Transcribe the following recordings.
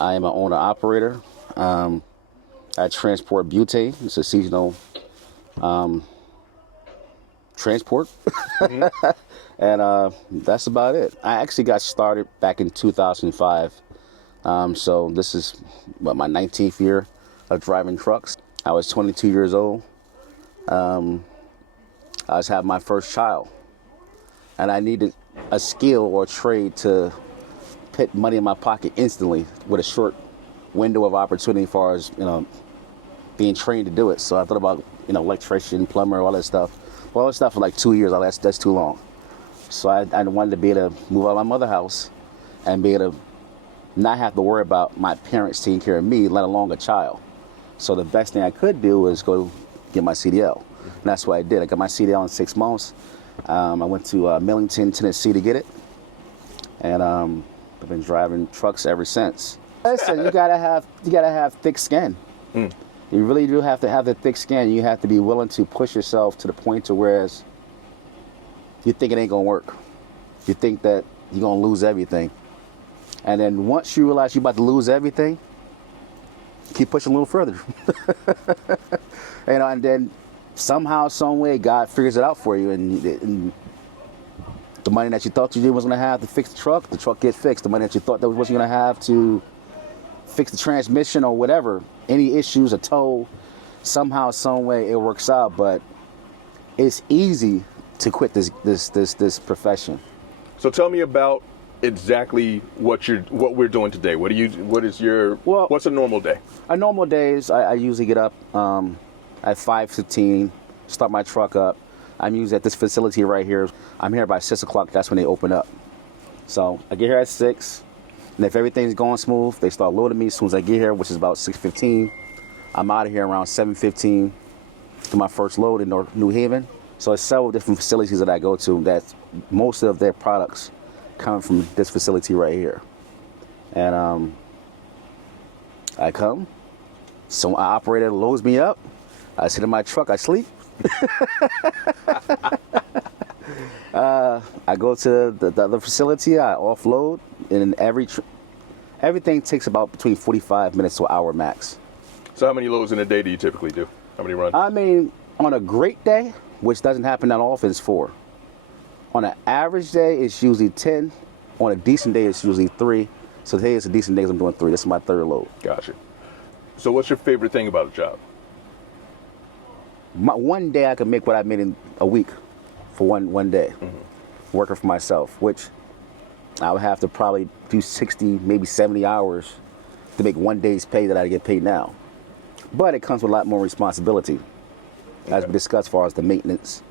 I am an owner-operator. I transport butane. It's a seasonal transport. Mm-hmm. And that's about it. I actually got started back in 2005. So this is my 19th year of driving trucks. I was 22 years old. I was having my first child. And I needed a skill or a trade to put money in my pocket instantly with a short window of opportunity as far as, being trained to do it. So I thought about, electrician, plumber, all that stuff. Well, all that stuff for like 2 years, that's too long. So I wanted to be able to move out of my mother's house and be able to not have to worry about my parents taking care of me, let alone a child. So the best thing I could do was go get my CDL. And that's what I did. I got my CDL in 6 months. I went to Millington, Tennessee to get it. And I've been driving trucks ever since. Listen, you gotta have thick skin. Mm. You really do have to have the thick skin. You have to be willing to push yourself to the point to whereas you think it ain't gonna work. You think that you're gonna lose everything. And then once you realize you're about to lose everything, keep pushing a little further. And then somehow, some way, God figures it out for you. And the money that you thought you was gonna have to fix the truck gets fixed. The money that you thought that wasn't gonna have to fix the transmission or whatever, any issues, a tow, somehow, some way it works out. But it's easy to quit this profession. So tell me about exactly what we're doing today. What's a normal day? A normal day is I usually get up at 5:15, start my truck up. I'm usually at this facility right here. I'm here by 6 o'clock. That's when they open up. So I get here at 6, and if everything's going smooth, they start loading me as soon as I get here, which is about 6:15. I'm out of here around 7:15 to my first load in New Haven. So it's several different facilities that I go to that most of their products come from this facility right here. And I come, so our operator loads me up. I sit in my truck, I sleep. I go to the other facility, I offload, and everything takes about between 45 minutes to an hour max. So how many loads in a day do you typically do? How many runs? I mean, on a great day, which doesn't happen that often, it's 4. On an average day, it's usually 10. On a decent day, it's usually 3. So today is a decent day, I'm doing 3. This is my 3rd load. Gotcha. So what's your favorite thing about the job? One day I could make what I made in a week for one day, working for myself, which I would have to probably do 60, maybe 70 hours to make one day's pay that I get paid now. But it comes with a lot more responsibility, as we discussed, as far as the maintenance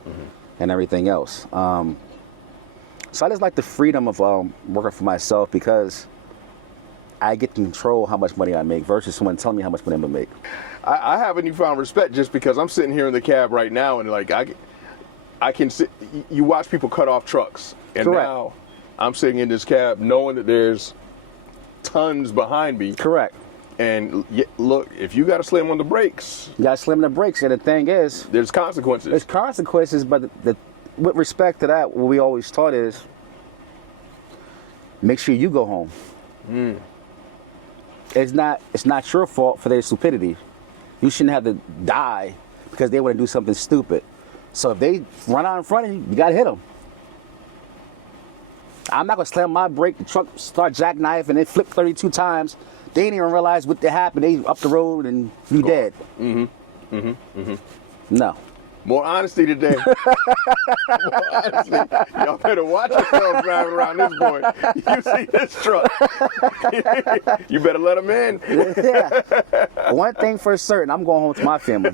and everything else. So I just like the freedom of working for myself because I get to control how much money I make versus someone telling me how much money I'm gonna make. I have a newfound respect just because I'm sitting here in the cab right now and like I can sit. You watch people cut off trucks, and correct. Now I'm sitting in this cab knowing that there's tons behind me. Correct. And look, if you got to slam on the brakes, you got to slam on the brakes. And the thing is, there's consequences. There's consequences, but with respect to that, what we always taught is make sure you go home. Mm. It's not your fault for their stupidity. You shouldn't have to die because they want to do something stupid. So if they run out in front of you, you got to hit them. I'm not going to slam my brake, the truck start jackknife, and it flip 32 times. They didn't even realize what happened. They up the road and you dead. Mm-hmm. Mm-hmm. Mm-hmm. No. More honesty today. More honesty. Y'all better watch yourselves driving around this boy. You see this truck. You better let him in. Yeah. One thing for certain, I'm going home to my family.